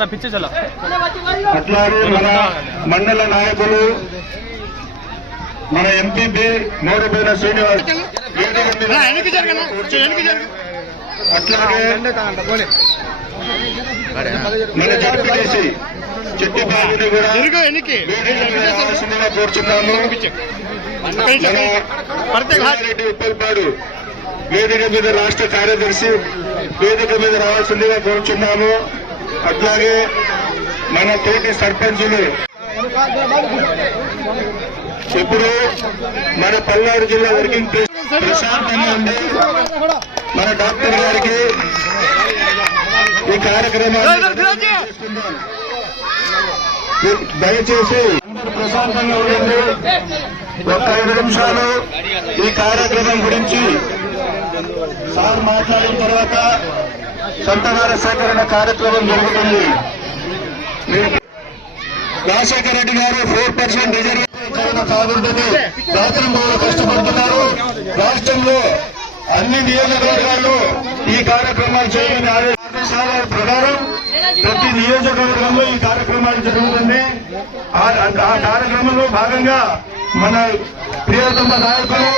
రా పిచ్చే చలో అట్లాగే మన మండల నాయకులు మన ఎంపీపీ మోడపైన శ్రీనివాస్. అట్లాగే మన జడ్పీటీసీ చెట్టిబాబుని కూడా వేదిక మీద రావాల్సిందిగా కోరుచున్నాము. రెడ్డి ఉప్పల్పాడు వేదిక మీద రాష్ట్ర కార్యదర్శి వేదిక మీద రావాల్సిందిగా కోరుచున్నాము. అట్లాగే మన తోటి సర్పంచులు ఇప్పుడు మన పల్నాడు జిల్లా వర్కింగ్ ప్రశాంతంగా ఉంది మన డాక్టర్ గారికి ఈ కార్యక్రమాన్ని. దయచేసి ప్రశాంతంగా ఉండండి ఒక్క ఐదు నిమిషాలు ఈ కార్యక్రమం గురించి సార్ మాట్లాడిన తర్వాత సంతకాల సేకరణ కార్యక్రమం జరుగుతుంది. రాజశేఖర రెడ్డి గారు ఫోర్ పర్సెంట్ రిజర్వేషన్ కాకూడదని రాత్రి కష్టపడుతున్నారు. రాష్ట్రంలో అన్ని నియోజకవర్గాల్లో ఈ కార్యక్రమాలు చేయని ఆదేశాల ప్రకారం ప్రతి నియోజకవర్గంలో ఈ కార్యక్రమాలు జరుగుతుంది. ఆ ఆ కార్యక్రమంలో భాగంగా మన ప్రియతమ నాయకులు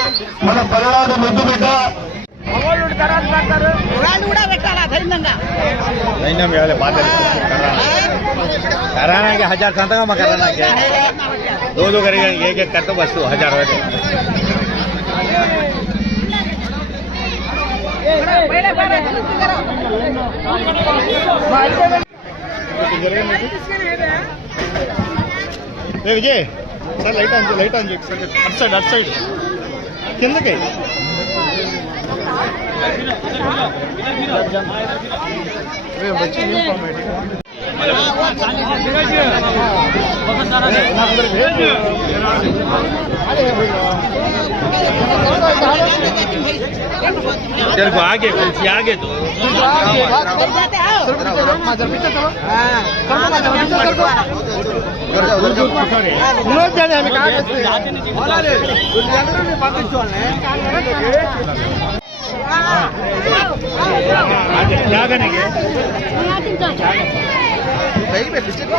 మన పల్లాద ముద్దుబిడ్డ వాళ్ళు కూడా పెట్టాలా ధైర్యంగా महीना में वाले बात कराना के हजार संतका में कराना के दो दो करेगा एक एक करते बस तो हजार हो जाए ఏ విజయ్ సార్ లైట్ ఆన్ చేయి, లైట్ ఆన్ చేయి సార్ तेरे को आगे कुछ आगे तो विनोद जाने हमें कहा రైలు మే బిస్కెట్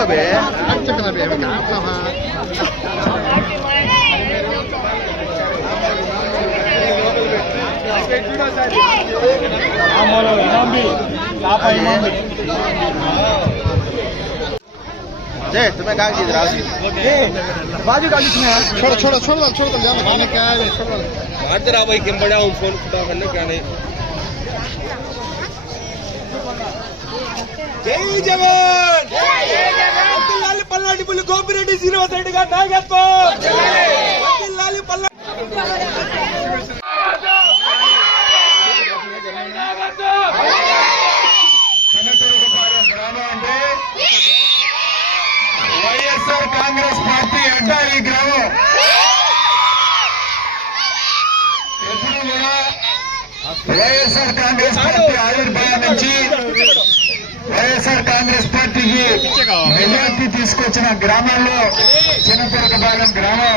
ఆ మోలో ఇమాంబి పాప ఇమాంబి जय तुम्हें कहा कि बाजू का छोड़ो छोड़ो छोड़ो छोड़ो जाना खाने क्या है छोड़ो तेरा भाई किम बड़ा हूँ फोन खुदा करने क्या नहीं జై జవాన్ వర్ధిల్లాలి పల్నాటి పుల్లి గోపిరెడ్డి శ్రీనివాస్ రెడ్డి గారి నాయకత్వం వర్ధిల్లాలి పల్నాటి పార్టీ ఈ గ్రామం. ఎప్పుడు కూడా వైఎస్ఆర్ కాంగ్రెస్ పార్టీ ఆవిర్భావం నుంచి వైఎస్ఆర్ కాంగ్రెస్ పార్టీకి మెజార్టీ తీసుకొచ్చిన గ్రామాల్లో చిన్నపరకపాలెం గ్రామం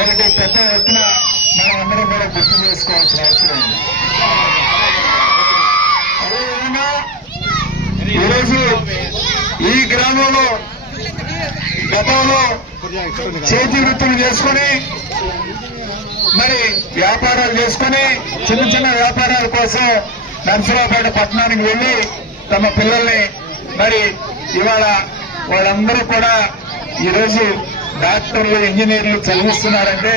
ఒకటి పెద్ద ఎత్తున మనం అందరం కూడా గుర్తు చేసుకోవాల్సిన అవసరం ఉంది. అదేవిధంగా ఈరోజు ఈ గ్రామంలో గతంలో చేతి వృత్తులు చేసుకుని మరి వ్యాపారాలు చేసుకుని చిన్న చిన్న వ్యాపారాల కోసం నర్సరావుపేట పట్టణానికి వెళ్ళి తమ పిల్లల్ని మరి ఇవాళ వాళ్ళందరూ కూడా ఈరోజు డాక్టర్లు ఇంజనీర్లు చదివిస్తున్నారంటే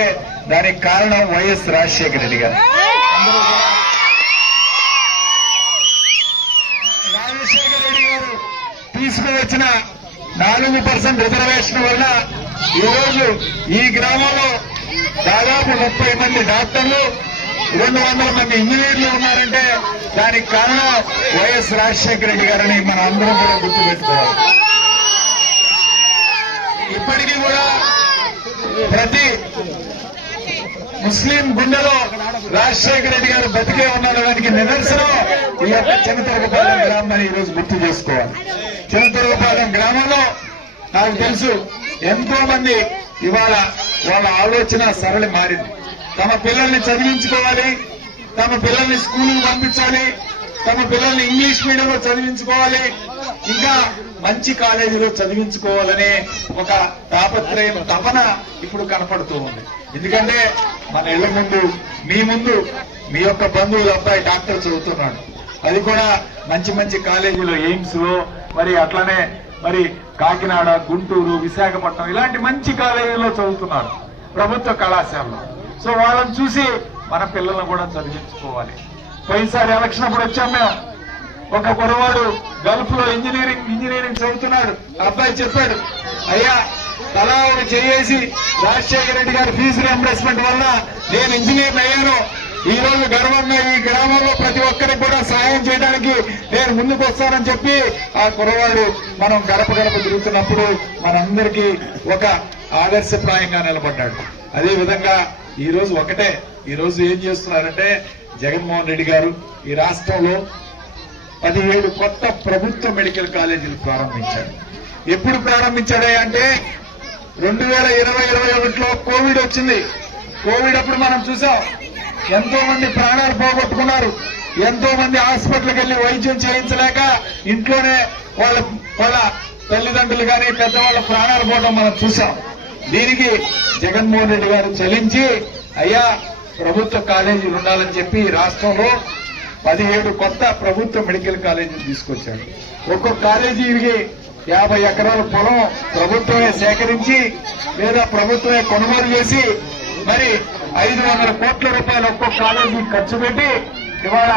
దానికి కారణం వైఎస్ రాజశేఖర రెడ్డి గారు. రాజశేఖర రెడ్డి గారు తీసుకువచ్చిన నాలుగు పర్సెంట్ రిజర్వేషన్ వల్ల ఈరోజు ఈ గ్రామంలో దాదాపు ముప్పై మంది డాక్టర్లు రెండు వందల మంది ఇంజనీర్లు ఉన్నారంటే దానికి కారణం వైఎస్ రాజశేఖర రెడ్డి గారని మన అందరం కూడా గుర్తుపెట్టుకోవాలి. ఇప్పటికీ కూడా ప్రతి ముస్లిం గుండెలో రాజశేఖర రెడ్డి గారు బతికే ఉన్నారు దానికి నిదర్శనం ఈ యొక్క చిన్నతరగపాలెం గ్రామాన్ని ఈరోజు గుర్తు చేసుకోవాలి. చిన్నతరగపాలెం గ్రామంలో నాకు తెలుసు ఎంతో మంది ఇవాళ వాళ్ళ ఆలోచన సరళి మారింది. తమ పిల్లల్ని చదివించుకోవాలి తమ పిల్లల్ని స్కూల్కి పంపించాలి తమ పిల్లల్ని ఇంగ్లీష్ మీడియంలో చదివించుకోవాలి ఇంకా మంచి కాలేజీలో చదివించుకోవాలనే ఒక తాపత్రయం తపన ఇప్పుడు కనపడుతూ ఉంది. ఎందుకంటే మన ఇళ్ళ ముందు మీ ముందు మీ యొక్క బంధువుల అబ్బాయి డాక్టర్ చదువుతున్నాడు. అది కూడా మంచి మంచి కాలేజీలో ఎయిమ్స్లో మరి అట్లనే మరి కాకినాడ గుంటూరు విశాఖపట్నం ఇలాంటి మంచి కాలేజీలో చదువుతున్నారు ప్రభుత్వ కళాశాలలో. సో వాళ్ళని చూసి మన పిల్లలను కూడా చదివించుకోవాలి. పోయినసారి ఎలక్షన్ అప్పుడు వచ్చాం మేము. ఒక కురవాడు గల్ఫ్లో ఇంజనీరింగ్ ఇంజనీరింగ్ చదువుతున్నాడు. అబ్బాయి చెప్పాడు అయ్యా తలా చేసి రాజశేఖర రెడ్డి గారి ఫీజు రీఎంబర్స్మెంట్ వల్ల నేను ఇంజనీర్ అయ్యాను. ఈ రోజు గర్వంగా ఈ గ్రామంలో ప్రతి ఒక్కరికి కూడా సాయం చేయడానికి నేను ముందుకు వస్తానని చెప్పి ఆ కుర్రవాడు మనం గడప గడప తిరుగుతున్నప్పుడు మనందరికీ ఒక ఆదర్శప్రాయంగా నిలబడ్డాడు. అదే విధంగా ఈ రోజు ఒకటే. ఈ రోజు ఏం చేస్తున్నారంటే జగన్మోహన్ రెడ్డి గారు ఈ రాష్ట్రంలో పదిహేడు కొత్త ప్రభుత్వ మెడికల్ కాలేజీలు ప్రారంభించాడు ఎప్పుడు ప్రారంభించాడే అంటే రెండు వేల ఇరవై ఇరవై ఒకటిలో కోవిడ్ వచ్చింది. కోవిడ్ అప్పుడు మనం చూసాం. ఎంతో మంది ప్రాణాలు పోగొట్టుకున్నారు. ఎంతో మంది హాస్పిటల్కి వెళ్ళి వైద్యం చేయించలేక ఇంట్లోనే వాళ్ళ వాళ్ళ తల్లిదండ్రులు కానీ పెద్దవాళ్ళ ప్రాణాలు పోవడం మనం చూసాం దీనికి జగన్మోహన్ రెడ్డి గారు చలించి అయ్యా ప్రభుత్వ కాలేజీలు ఉండాలని చెప్పి రాష్ట్రంలో పదిహేడు కొత్త ప్రభుత్వ మెడికల్ కాలేజీలు తీసుకొచ్చారు. ఒక్కొక్క కాలేజీకి యాభై ఎకరాల పొలం ప్రభుత్వమే సేకరించి లేదా ప్రభుత్వమే కొనుగోలు చేసి మరి ఐదు వందల కోట్ల రూపాయలు ఒక్కో కాలేజీకి ఖర్చు పెట్టి ఇవాళ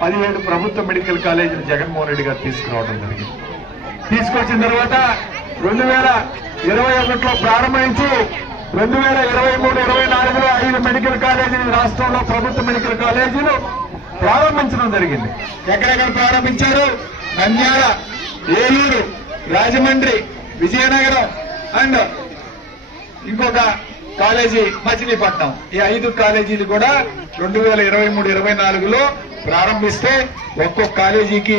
పదిహేడు ప్రభుత్వ మెడికల్ కాలేజీలు జగన్మోహన్ రెడ్డి గారు తీసుకురావడం జరిగింది. తీసుకొచ్చిన తర్వాత రెండు వేల ఇరవై ఒకటిలో ప్రారంభించి రెండు వేల ఇరవై మూడు ఇరవై నాలుగులో ఐదు మెడికల్ కాలేజీలు రాష్ట్రంలో ప్రభుత్వ మెడికల్ కాలేజీలు ప్రారంభించడం జరిగింది. ఎక్కడెక్కడ ప్రారంభించారు? నంద్యాల ఏలూరు రాజమండ్రి విజయనగరం అండ్ ఇంకొక కాలేజీ మచిలీపట్నం. ఈ ఐదు కాలేజీలు కూడా రెండు వేల ఇరవై మూడు ఇరవై నాలుగులో ప్రారంభిస్తే ఒక్కొక్క కాలేజీకి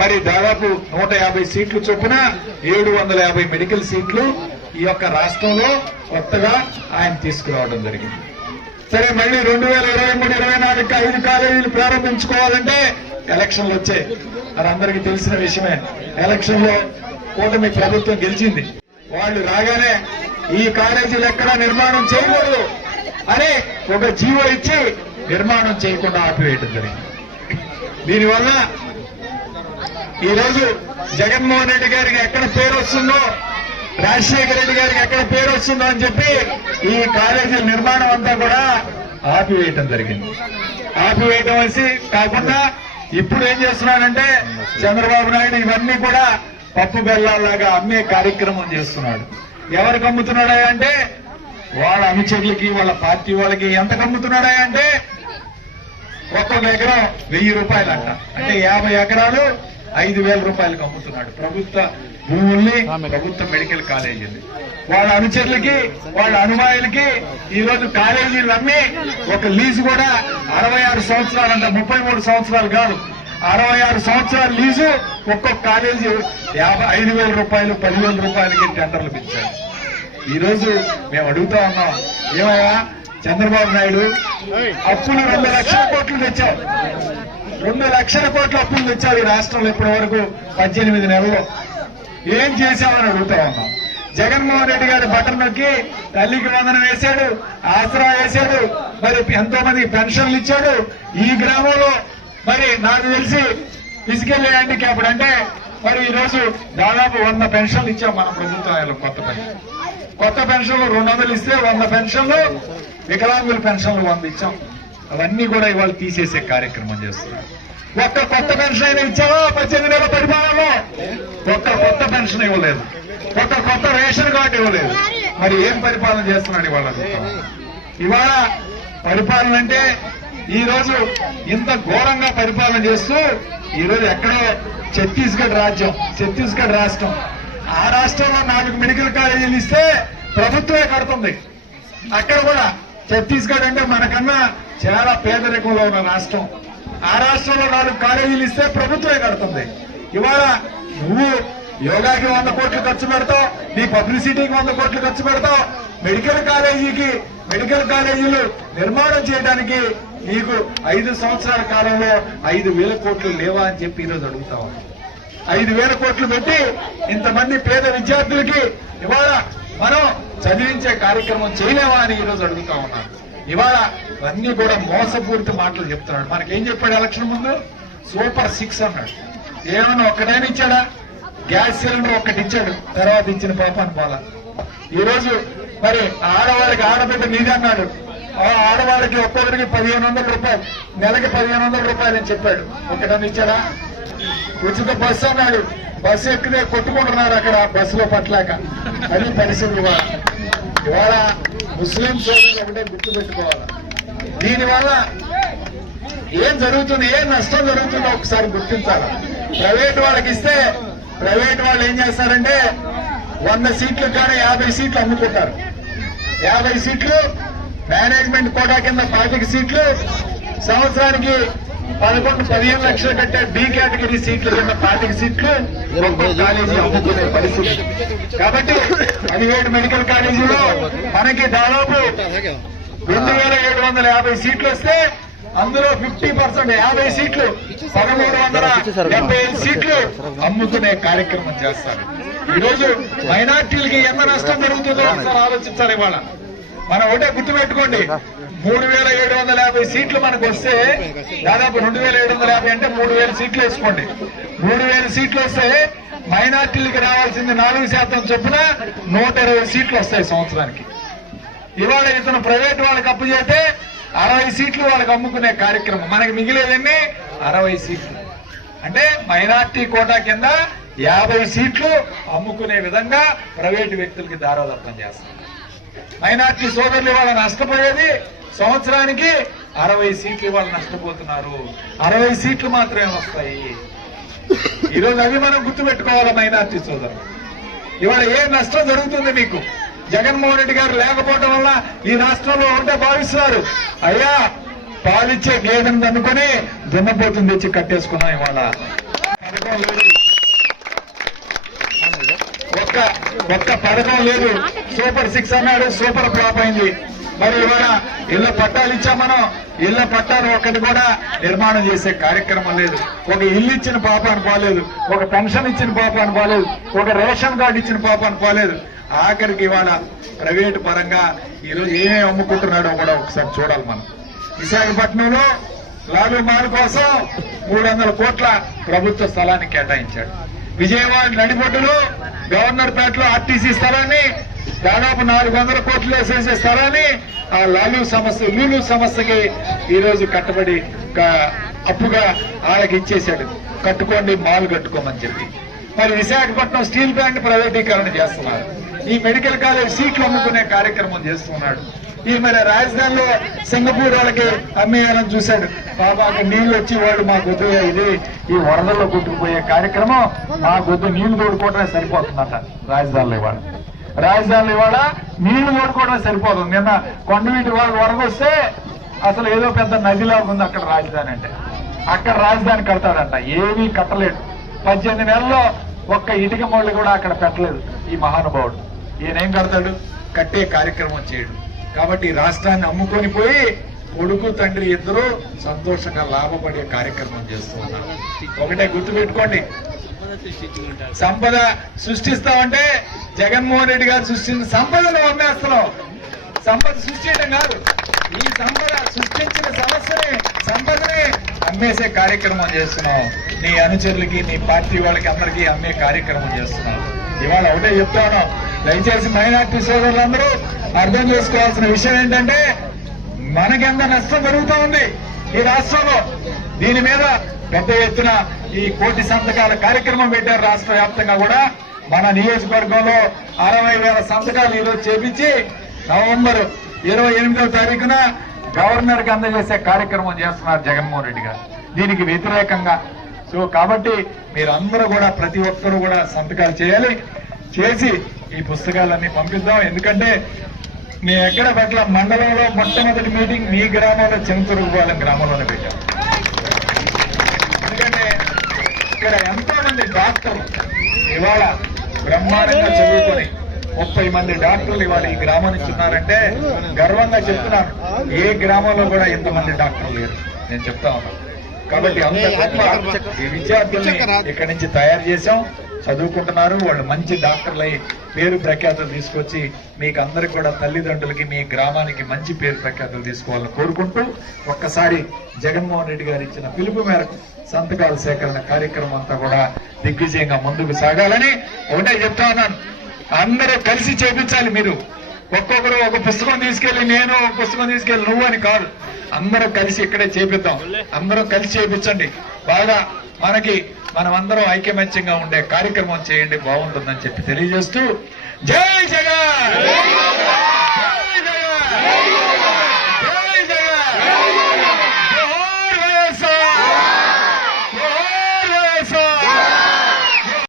మరి దాదాపు నూట యాభై సీట్లు చొప్పున ఏడు వందల యాభై మెడికల్ సీట్లు ఈ యొక్క రాష్ట్రంలో కొత్తగా ఆయన తీసుకురావడం జరిగింది. సరే మళ్ళీ రెండు వేల ఇరవై మూడు ఇరవై నాలుగు ఐదు కాలేజీలు ప్రారంభించుకోవాలంటే ఎలక్షన్లు వచ్చాయి. అది అందరికీ తెలిసిన విషయమే. ఎలక్షన్లో కూటమి ప్రభుత్వం గెలిచింది. వాళ్ళు రాగానే ఈ కాలేజీలు ఎక్కడా నిర్మాణం చేయకూడదు. అని ఒక జీవో ఇచ్చి నిర్మాణం చేయకుండా ఆపివేయటం జరిగింది. దీనివల్ల ఈ రోజు జగన్మోహన్ రెడ్డి గారికి ఎక్కడ పేరు వస్తుందో రాజశేఖర రెడ్డి గారికి ఎక్కడ పేరు వస్తుందో అని చెప్పి ఈ కాలేజీ నిర్మాణం అంతా కూడా ఆపివేయటం జరిగింది. ఆపివేయటం వేసి కాకుండా ఇప్పుడు ఏం చేస్తున్నాడంటే చంద్రబాబు నాయుడు ఇవన్నీ కూడా పప్పు బెల్లాలాగా అమ్మే కార్యక్రమం చేస్తున్నాడు. ఎవరికి అమ్ముతున్నాడా అంటే వాళ్ళ అనుచరులకి వాళ్ళ పార్టీ వాళ్ళకి ఎంత కమ్ముతున్నాడా అంటే ఒక్కొక్క ఎకరం వెయ్యి రూపాయలు అంట అంటే యాభై ఎకరాలు ఐదు వేల రూపాయలకు అమ్ముతున్నాడు ప్రభుత్వ భూముల్ని ప్రభుత్వ మెడికల్ కాలేజీని వాళ్ళ అనుచరులకి వాళ్ళ అనుమాయులకి ఈ రోజు కాలేజీలు అమ్మి ఒక లీజు కూడా అరవై ఆరు సంవత్సరాలు అంట ముప్పై మూడు సంవత్సరాలు కాదు. అరవై ఆరు సంవత్సరాల లీజు ఒక్కొక్క కాలేజీ యాభై ఐదు వేల రూపాయలు పదివేల రూపాయలకి టెండర్లు పిలిచారు. ఈ రోజు మేము అడుగుతా ఉన్నాం ఏమయ్యా చంద్రబాబు నాయుడు అప్పులు రెండు లక్షల కోట్లు తెచ్చావు రెండు లక్షల కోట్ల అప్పులు తెచ్చావు ఈ రాష్ట్రంలో ఇప్పటి వరకు పద్దెనిమిది నెలలు. ఏం చేశామని అడుగుతా ఉన్నాం. జగన్మోహన్ రెడ్డి గారి బటన్ నొక్కి తల్లికి వందనం వేశాడు ఆసరా వేశాడు మరి ఎంతో మంది పెన్షన్లు ఇచ్చాడు. ఈ గ్రామంలో మరి నాకు తెలిసి ఫిజికల్ హ్యాండిక్యాప్డ్ అంటే మరి ఈరోజు దాదాపు వంద పెన్షన్లు ఇచ్చాం మన ప్రభుత్వం కొత్త పెన్షన్. కొత్త పెన్షన్లు రెండు వందలు ఇస్తే వంద పెన్షన్లు వికలాంగుల పెన్షన్లు వంద ఇచ్చాం. అవన్నీ కూడా ఇవాళ తీసేసే కార్యక్రమం చేస్తున్నారు. ఒక్క కొత్త పెన్షన్ అయినా ఇచ్చావా? పద్దెనిమిది నెలల పరిపాలనలో? ఒక్క కొత్త పెన్షన్ ఇవ్వలేదు. ఒక్క కొత్త రేషన్ కార్డు ఇవ్వలేదు. మరి ఏం పరిపాలన చేస్తున్నాడు ఇవాళ? ఇవాళ పరిపాలన అంటే ఈ రోజు ఇంత ఘోరంగా పరిపాలన చేస్తూ ఈ రోజు ఎక్కడో? ఛత్తీస్గఢ్ రాజ్యం ఛత్తీస్గఢ్ రాష్ట్రం. ఆ రాష్ట్రంలో నాలుగు మెడికల్ కాలేజీలు ఇస్తే ప్రభుత్వమే కడుతుంది. అక్కడ కూడా ఛత్తీస్గఢ్ అంటే మనకన్నా చాలా పేదరికంలో ఉన్న రాష్ట్రం. ఆ రాష్ట్రంలో నాలుగు కాలేజీలు ఇస్తే ప్రభుత్వమే కడుతుంది. ఇవాళ నువ్వు యోగాకి వంద కోట్లు ఖర్చు పెడతావు నీ పబ్లిసిటీకి వంద కోట్లు ఖర్చు పెడతావు. మెడికల్ కాలేజీకి మెడికల్ కాలేజీలు నిర్మాణం చేయడానికి నీకు ఐదు సంవత్సరాల కాలంలో ఐదు వేల కోట్లు లేవా అని చెప్పి ఈరోజు అడుగుతావు? ఐదు వేల కోట్లు పెట్టి ఇంతమంది పేద విద్యార్థులకి ఇవాళ మనం చదివించే కార్యక్రమం చేయలేవా అని ఈరోజు అడుగుతా ఉన్నారు. ఇవాళ అన్ని కూడా మోసపూరిత మాటలు చెప్తున్నాడు. మనకేం చెప్పాడు ఎలక్షన్ ముందు? సూపర్ సిక్స్ అన్నాడు. ఏమన్నా ఒక్కటైనా ఇచ్చాడా? గ్యాస్ సిలిండర్ ఒక్కటి ఇచ్చాడు. తర్వాత ఇచ్చిన పాపాన్ని పోలా. ఈరోజు మరి ఆడవాళ్ళకి ఆడబిడ్డ నీది అన్నాడు ఆ ఆడవాళ్ళకి ఒక్కొక్కరికి పదిహేను వందల రూపాయలు. నెలకి పదిహేను వందల రూపాయలు అని చెప్పాడు. ఒకటని ఇచ్చారా ఉచిత బస్సు అన్నాడు. బస్సు ఎక్కితే కొట్టుకుంటున్నారు అక్కడ బస్సులో పట్టలేక. అది పరిస్థితి ఇవాళ ఇవాళ ముస్లిం సోదరులు ఒకటే గుర్తు పెట్టుకోవాలి. దీనివల్ల ఏం జరుగుతుంది ఏం నష్టం జరుగుతుందో ఒకసారి గుర్తించాలి. ప్రైవేట్ వాళ్ళకి ఇస్తే ప్రైవేట్ వాళ్ళు ఏం చేస్తారంటే వంద సీట్లు కానీ యాభై సీట్లు అమ్ముకుంటారు. యాభై సీట్లు మేనేజ్మెంట్ కోటా కింద పాతిక సీట్లు సంవత్సరానికి పదకొండు పదిహేను లక్షలు కట్టే బి కేటగిరీ సీట్లు కింద పాతిక సీట్లు ఒక్కొక్క కాలేజీ అమ్ముకునే పరిస్థితి. కాబట్టి పదిహేడు మెడికల్ కాలేజీలో మనకి దాదాపు రెండు వేల ఏడు వందల యాభై సీట్లు వస్తే అందులో ఫిఫ్టీ పర్సెంట్ యాభై సీట్లు పదమూడు వందల డెబ్బై ఐదు సీట్లు అమ్ముకునే కార్యక్రమం చేస్తారు. ఈరోజు మైనార్టీలకి ఎంత నష్టం జరుగుతుందో ఒకసారి ఆలోచించాలి ఇవాళ. మనం ఒకటే గుర్తుపెట్టుకోండి. మూడు వేల ఏడు వందల యాభై సీట్లు మనకు వస్తే దాదాపు రెండు వేల ఏడు వందల యాభై అంటే మూడు వేల సీట్లు వేసుకోండి. మూడు వేల సీట్లు వస్తే మైనార్టీలకి రావాల్సింది నాలుగు శాతం చొప్పున నూట ఇరవై సీట్లు వస్తాయి సంవత్సరానికి. ఇవాళ ఇతను ప్రైవేట్ వాళ్ళకి అప్పు చేస్తే అరవై సీట్లు వాళ్ళకి అమ్ముకునే కార్యక్రమం. మనకి మిగిలేదన్నీ అరవై సీట్లు. అంటే మైనార్టీ కోటా కింద యాభై సీట్లు అమ్ముకునే విధంగా ప్రైవేటు వ్యక్తులకి దారోదత్తం చేస్తారు. మైనార్టీ సోదరులు ఇవాళ నష్టపోయేది సంవత్సరానికి అరవై సీట్లు ఇవాళ నష్టపోతున్నారు. అరవై సీట్లు మాత్రమే వస్తాయి. ఈరోజు అవి మనం గుర్తుపెట్టుకోవాలి మైనార్టీ సోదరులు? ఇవాళ ఏ నష్టం జరుగుతుంది మీకు? జగన్మోహన్ రెడ్డి గారు లేకపోవడం వల్ల ఈ రాష్ట్రంలో ఉంటే భావిస్తున్నారు? అయ్యా పాలిచ్చే గేదెని అనుకుని దున్నపోతుంది తెచ్చి కట్టేసుకున్నాం ఇవాళ. ఒక్క ఒక్క పథకం లేదు. సూపర్ సిక్స్ అన్నాడు సూపర్ ఫ్లాప్ అయింది. మరి ఇవాళ ఇళ్ళ పట్టాలు ఇచ్చా మనం. ఇళ్ళ పట్టాలు ఒక్కటి కూడా నిర్మాణం చేసే కార్యక్రమం లేదు. ఒక ఇల్లు ఇచ్చిన పాపాన్ని అనుకోలేదు. ఒక పెన్షన్ ఇచ్చిన పాప అనుకోలేదు. ఒక రేషన్ కార్డు ఇచ్చిన పాప పోలేదు ఆఖరికి ఇవాళ ప్రైవేట్ పరంగా ఈరోజు ఏమేమి అమ్ముకుంటున్నాడో కూడా ఒకసారి చూడాలి మనం. విశాఖపట్నంలో లాభ మాల్ కోసం మూడు వందల కోట్ల ప్రభుత్వ స్థలాన్ని కేటాయించాడు. విజయవాడ నడిబొడ్డులో గవర్నర్ పేటలో ఆర్టీసీ స్థలాన్ని దాదాపు నాలుగు వందల కోట్లు వేసేసే స్థలాన్ని ఆ లాలు సంస్థ లూలు సంస్థకి ఈరోజు కట్టబడి అప్పుగా వాళ్ళకి ఇచ్చేశాడు కట్టుకోండి మాల్ కట్టుకోమని చెప్పి. మరి విశాఖపట్నం స్టీల్ ప్లాంట్ ప్రైవేటీకరణ చేస్తున్నారు. ఈ మెడికల్ కాలేజ్ సీట్లు అమ్ముకునే కార్యక్రమం చేస్తున్నాడు. ఈ మరి రాజధానిలో సింగపూర్ వాళ్ళకి అమ్మేయాలని చూశాడు. బాబా నీళ్ళు వచ్చి వాళ్ళు మా గొద్దు ఇది ఈ వరదల్లో కొట్టుకుపోయే కార్యక్రమం. మా గొద్దు నీళ్ళు తోడుకోవడమే సరిపోతుందంట రాజధానిలో ఇవాళ. రాజధానిలో ఇవాళ నీళ్ళు తోడుకోవడమే సరిపోతుంది నిన్న కొండవీటి వాళ్ళు వరద వస్తే అసలు ఏదో పెద్ద నదిలాగా ఉంది అక్కడ రాజధాని అంటే. అక్కడ రాజధాని కడతాడంట. ఏమీ కట్టలేడు పద్దెనిమిది నెలల్లో ఒక్క ఇటుక మొళ్ళు కూడా అక్కడ పెట్టలేదు ఈ మహానుభావుడు. ఈయనేం కడతాడు? కట్టే కార్యక్రమం చేయడు. కాబట్టి రాష్ట్రాన్ని అమ్ముకొని పోయి కొడుకు తండ్రి ఇద్దరు సంతోషంగా లాభపడే కార్యక్రమం చేస్తున్నారు. ఒకటే ఒకటే గుర్తుపెట్టుకోండి. సంపద సృష్టిస్తామంటే జగన్మోహన్ రెడ్డి గారు సృష్టించిన సంపదను అమ్మేస్తున్నాం. సంపద సృష్టించడం కాదు. ఈ సంపద సృష్టించిన సమస్యని సంపదని అమ్మేసే కార్యక్రమం చేస్తున్నాం. నీ అనుచరులకి నీ పార్టీ వాళ్ళకి అందరికీ అమ్మే కార్యక్రమం చేస్తున్నాం. ఇవాళ ఒకటే చెప్తాను దయచేసి మైనార్టీ సోదరులందరూ అర్థం చేసుకోవాల్సిన విషయం ఏంటంటే మనకెంత నష్టం జరుగుతూ ఉంది ఈ రాష్ట్రంలో. దీని మీద పెద్ద ఎత్తున ఈ కోటి సంతకాల కార్యక్రమం పెట్టారు రాష్ట్ర వ్యాప్తంగా కూడా. మన నియోజకవర్గంలో అరవై వేల సంతకాలు ఈరోజు చేపించి నవంబర్ ఇరవై ఎనిమిదవ తారీఖున గవర్నర్కి అందజేసే కార్యక్రమం చేస్తున్నారు జగన్మోహన్ రెడ్డి గారు. దీనికి వ్యతిరేకంగా. సో కాబట్టి మీరందరూ కూడా ప్రతి ఒక్కరూ కూడా సంతకాలు చేయాలి. చేసి ఈ పుస్తకాలన్నీ పంపిద్దాం ఎందుకంటే మేము ఎక్కడ పట్ల మండలంలో మొట్టమొదటి మీటింగ్ మీ గ్రామంలో చింతరుగుపాలెం గ్రామంలోనే పెట్టాం ఎందుకంటే ఇక్కడ ఎంతో మంది డాక్టర్లు ఇవాళ బ్రహ్మాండంగా చదువుకొని ముప్పై మంది డాక్టర్లు ఇవాళ ఈ గ్రామం నుంచి ఉన్నారంటే గర్వంగా చెప్తున్నాను ఏ గ్రామంలో కూడా ఇంతమంది డాక్టర్లు లేరు నేను చెప్తా ఉన్నాను కాబట్టి అంత గొప్ప ఈ విద్యార్థుల్ని ఇక్కడి నుంచి తయారు చేశాం చదువుకుంటున్నారు వాళ్ళు మంచి డాక్టర్లై పేరు ప్రఖ్యాతులు తీసుకొచ్చి మీకు అందరికి కూడా తల్లిదండ్రులకి మీ గ్రామానికి మంచి పేరు ప్రఖ్యాతులు తీసుకోవాలని కోరుకుంటూ ఒక్కసారి జగన్మోహన్ రెడ్డి గారు ఇచ్చిన పిలుపు మేరకు సంతకాల సేకరణ కార్యక్రమం అంతా కూడా దిగ్విజయంగా ముందుకు సాగాలని ఒకటే చెప్తా ఉన్నాను. అందరూ కలిసి చేపించాలి మీరు. ఒక్కొక్కరు ఒక పుస్తకం తీసుకెళ్ళి నేను ఒక పుస్తకం తీసుకెళ్ళి నువ్వు అని కాదు. అందరూ కలిసి ఇక్కడే చేపిద్దాం. అందరూ కలిసి చేపించండి. బాగా మనకి మనమందరం ఐక్యమత్యంగా ఐకమత్యంగా ఉండే కార్యక్రమం చేయండి బాగుంటుందని చెప్పి తెలియజేస్తూ జై జగన్! జై జగన్!